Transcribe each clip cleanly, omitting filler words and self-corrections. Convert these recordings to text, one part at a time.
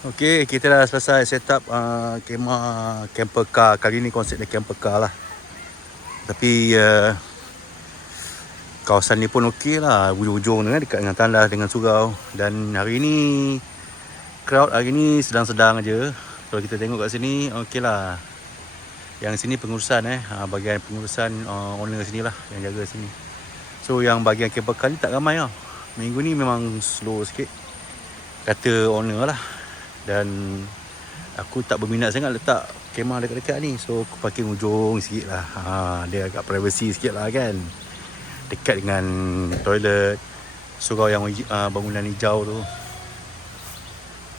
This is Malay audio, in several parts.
Okey, kita dah selesai set up kemah camper car. Kali ni konsep dia camper car lah. Tapi kawasan ni pun okey lah, ujung-ujung dengan dekat dengan tandas, dengan surau. Dan hari ni crowd hari ni sedang-sedang aja. Kalau kita tengok kat sini, okey lah. Yang sini pengurusan bahagian pengurusan owner sini lah yang jaga sini. So yang bahagian camper car ni tak ramai lah. Minggu ni memang slow sikit, kata owner lah. Dan aku tak berminat sangat letak kemah dekat-dekat ni. So aku parking ujung sikit lah. Dia agak privacy sikit lah kan, dekat dengan toilet, surau yang bangunan hijau tu.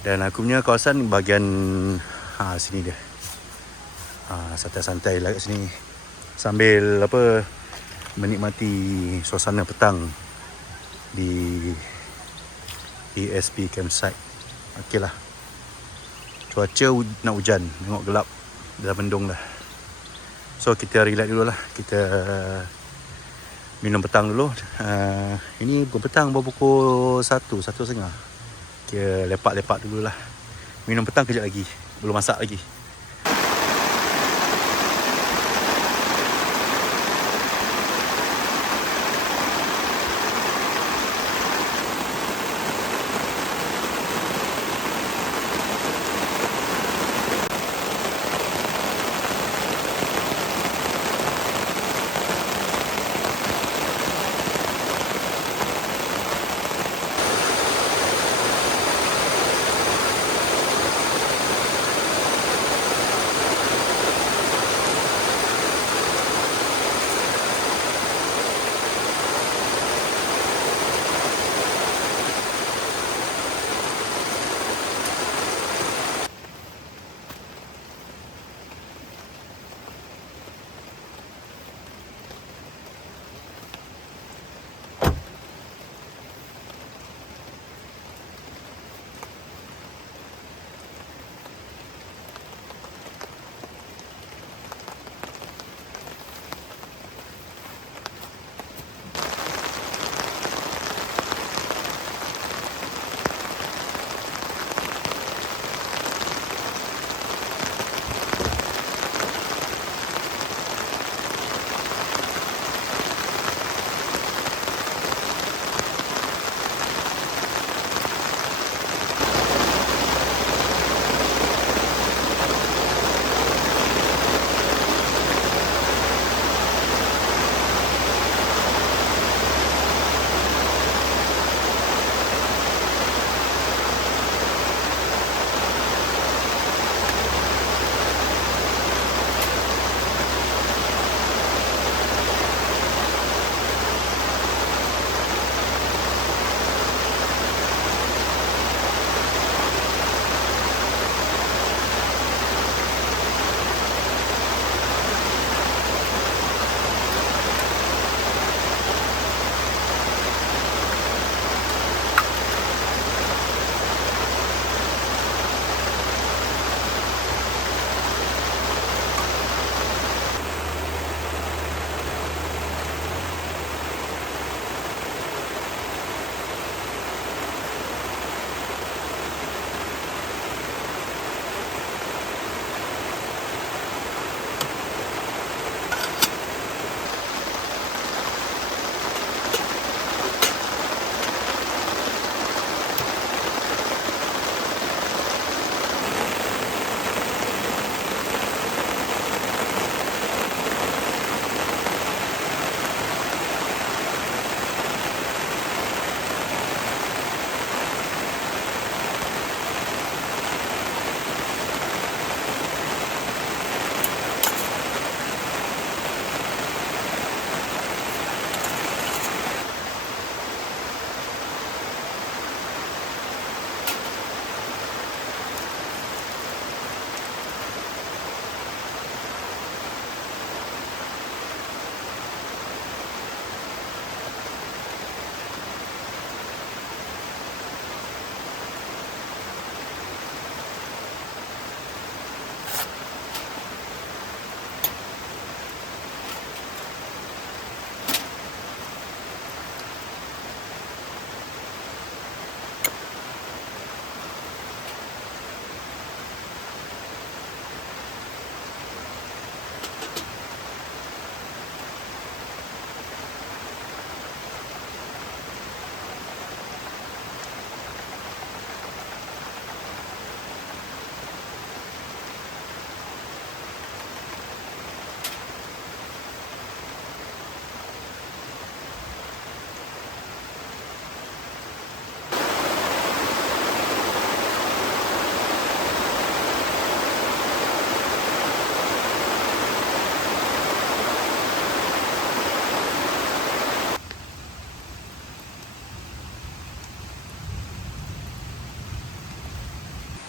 Dan aku punya kawasan bahagian sini dia. Santai-santai lah kat sini, sambil menikmati suasana petang di ESP campsite. Okey lah. Cuaca nak hujan, tengok gelap, dah mendung dah. So kita relax dulu lah. Kita minum petang dulu. Ini bukan petang, baru pukul 1:30. Kita lepak-lepak dulu lah. Minum petang kejap lagi, belum masak lagi.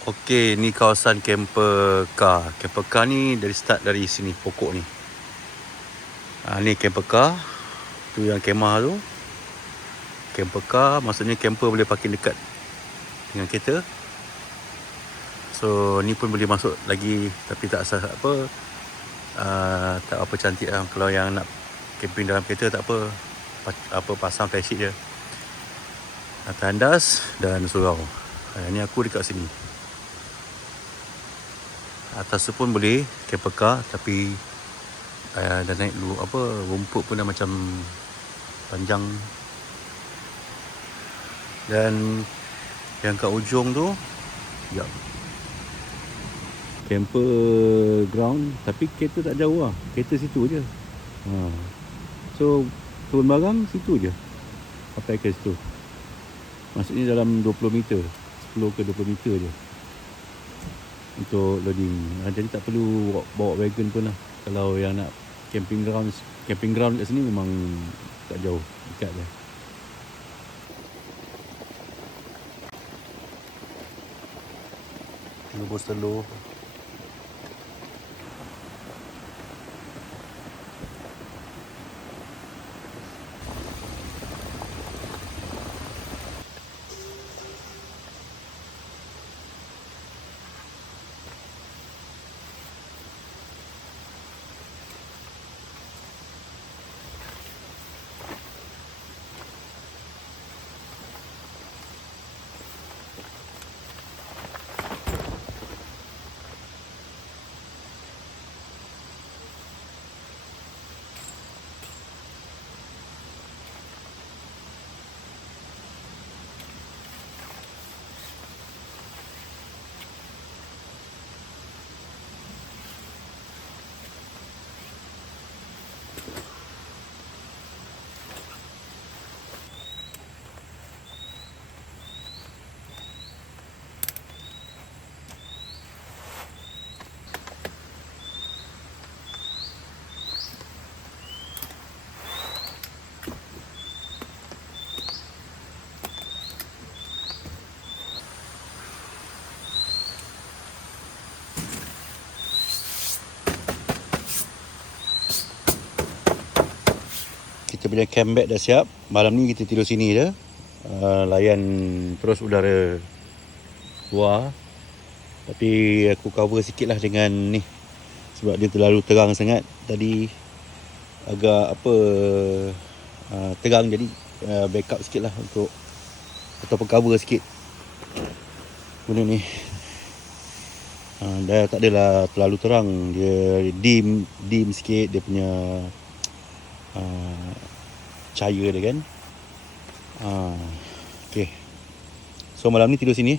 Okey, ni kawasan camper car. Camper car ni dari start dari sini, pokok ni. Ni camper car. Tu yang kemah tu. Camper car, maksudnya camper boleh parking dekat dengan kereta. So, ni pun boleh masuk lagi, tapi tak asal apa. Tak apa cantik lah. Kalau yang nak camping dalam kereta tak apa. Pasang flashlight je. Tandas dan surau. Ni aku dekat sini. Atas tu pun boleh camper car, tapi dah naik dulu rumput pun dah macam panjang. Dan yang kat ujung tu camper ground, tapi kereta tak jauh lah. Kereta situ je. So turun barang situ je, sampai ke situ. Maksudnya dalam 20 meter, 10 ke 20 meter je untuk loading. Jadi tak perlu bawa wagon pun lah. Kalau yang nak camping ground kat sini memang tak jauh, dekat je. Lubus telur. Kita punya camp bed dah siap. Malam ni kita tidur sini je. Layan terus udara luar. Tapi aku cover sikit lah dengan ni, sebab dia terlalu terang sangat. Tadi agak terang, jadi backup sikit lah untuk, ataupun cover sikit benda ni. Dah tak adalah terlalu terang. Dia dim sikit dia punya cahaya dia kan. Okay. So malam ni tidur sini.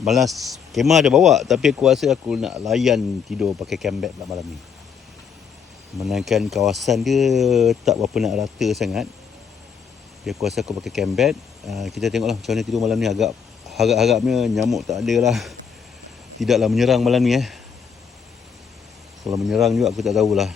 Malas kemah ada bawa, tapi aku rasa aku nak layan tidur pakai camp bed pula malam ni. Menangkan kawasan dia tak berapa nak rata sangat. Dia aku rasa aku pakai camp bed. Kita tengoklah macam mana tidur malam ni. Harap-harapnya nyamuk tak ada lah. Tidaklah menyerang malam ni. Kalau menyerang juga aku tak tahulah.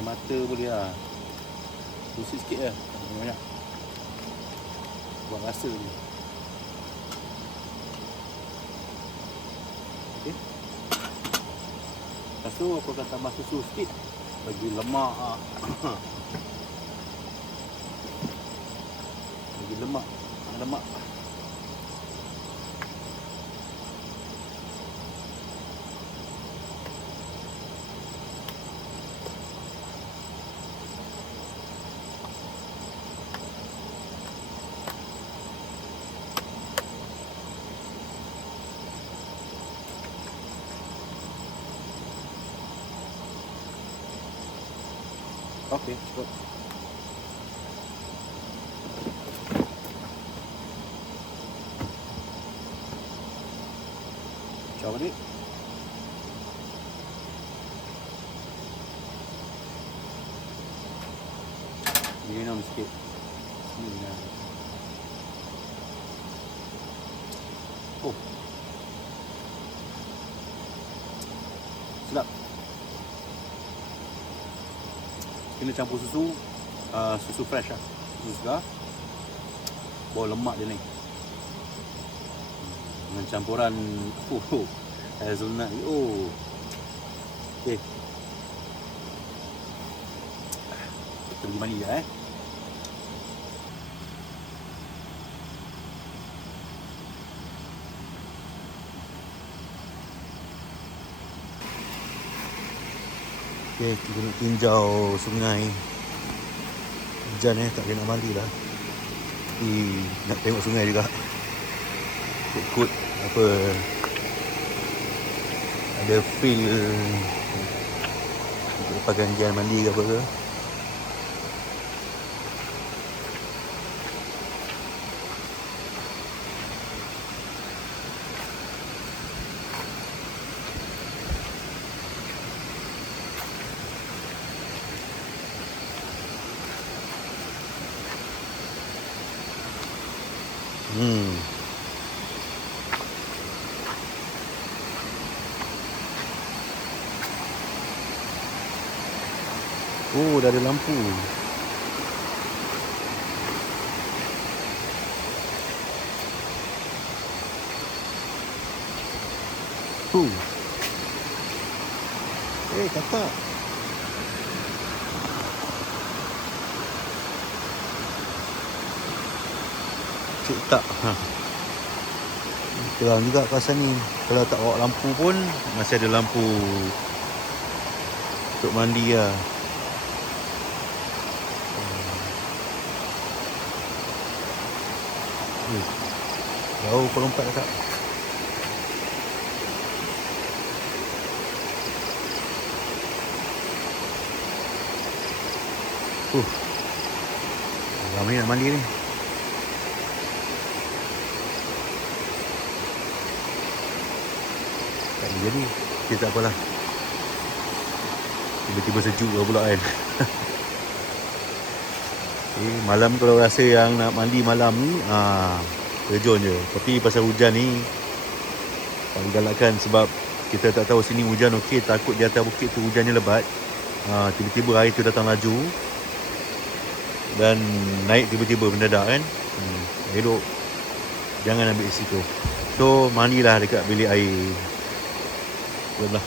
air mata boleh lah. Sikit lah, banyak. Buat rasa je. Okay. Lepas tu aku akan tambah susu sikit. Bagi lemak lah. Bagi lemak. Okey, cukup. Caw balik. Minum sikit. Bismillah. Oh. Sedap. Kena campur susu, susu fresh lah, susu segar. Bawa lemak dia ni. Dengan campuran hazelnut. Oh. Okey. Kita pergi mandi dah Okay, kita nak tinjau sungai. Hujan tak boleh nak mandi dah. Tapi nak tengok sungai juga. Kut-kut apa, ada feel untuk lepas gantian mandi ke apa ke. Oh, dah ada lampu. Kakak. Cik tak. Terang juga kawasan ni. Kalau tak bawa lampu pun masih ada lampu untuk mandi lah. Jauh kau lompat kakak. Ramai nak mandi ni. Tak jadi. Okay, tak apalah. Tiba-tiba sejuk lah pula kan. Okay, malam kalau rasa yang nak mandi malam ni, terjun je. Tapi pasal hujan ni, tak digalakkan sebab kita tak tahu sini hujan okey, takut di atas bukit tu hujannya lebat. Tiba-tiba air tu datang laju dan naik tiba-tiba mendadak kan. Elok jangan ambil risiko. So mandilah dekat bilik air. Bolehlah.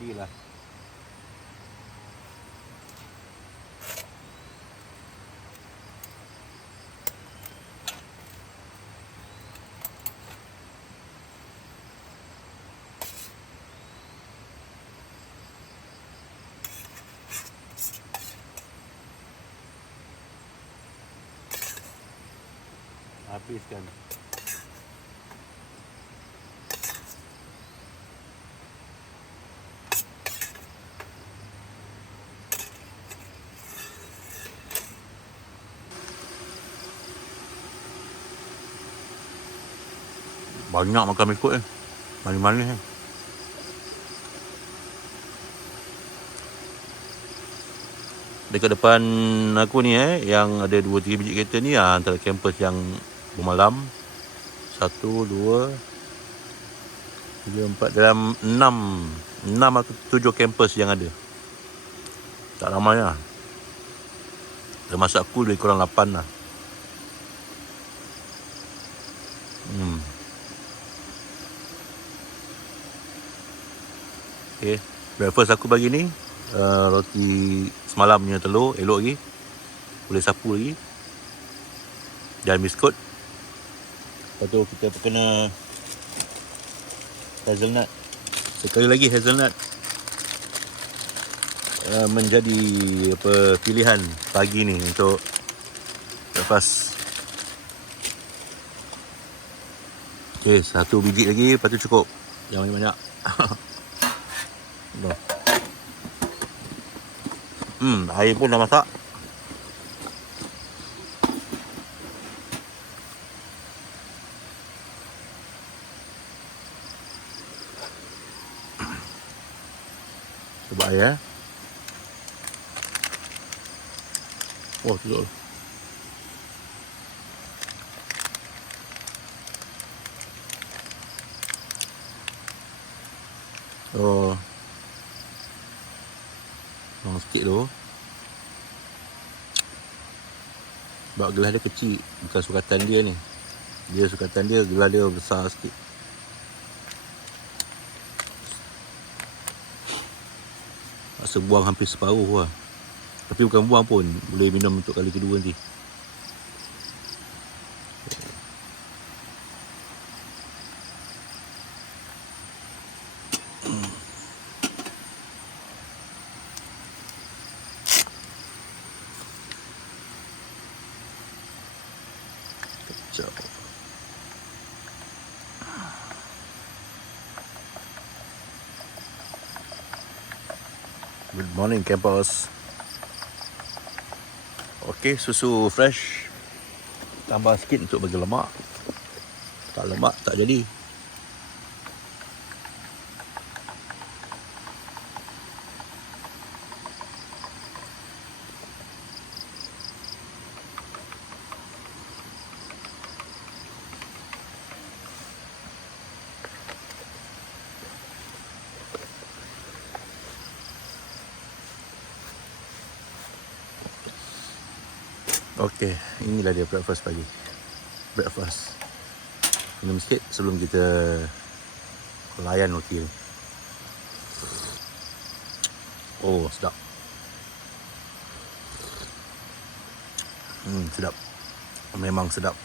Jadilah. Habiskan. Banyak makan mi kok manis-manis Dekat depan aku ni yang ada 2-3 biji kereta ni antara kampus yang bermalam. 1, 2, 3, 4, dalam 6 atau 7 kampus yang ada. Tak ramai lah. Termasuk aku lebih kurang 8 lah. Okay, breakfast aku pagi ni roti semalam punya telur, elok lagi, boleh sapu lagi, dan biskut. Lepas tu kita kena hazelnut. Sekali lagi hazelnut menjadi pilihan pagi ni untuk breakfast. Okay, 1 biji lagi, lepas tu cukup. Jangan banyak-banyak. No. Air pun dah masak. Coba air Oh, betul. Oh. Long sikit tu. Sebab gelas dia kecil, bukan sukatan dia ni. Dia sukatan dia, gelas dia besar sikit. Rasa buang hampir separuh lah. Tapi bukan buang pun, boleh minum untuk kali kedua nanti. Kacau. Good morning campus. Okey, susu fresh. Tambah sikit untuk bagi lemak. Tak lemak tak jadi. Okey, inilah dia breakfast pagi. Breakfast. Minum sikit sebelum kita layan roti. Oh, sedap. Sedap. Memang sedap.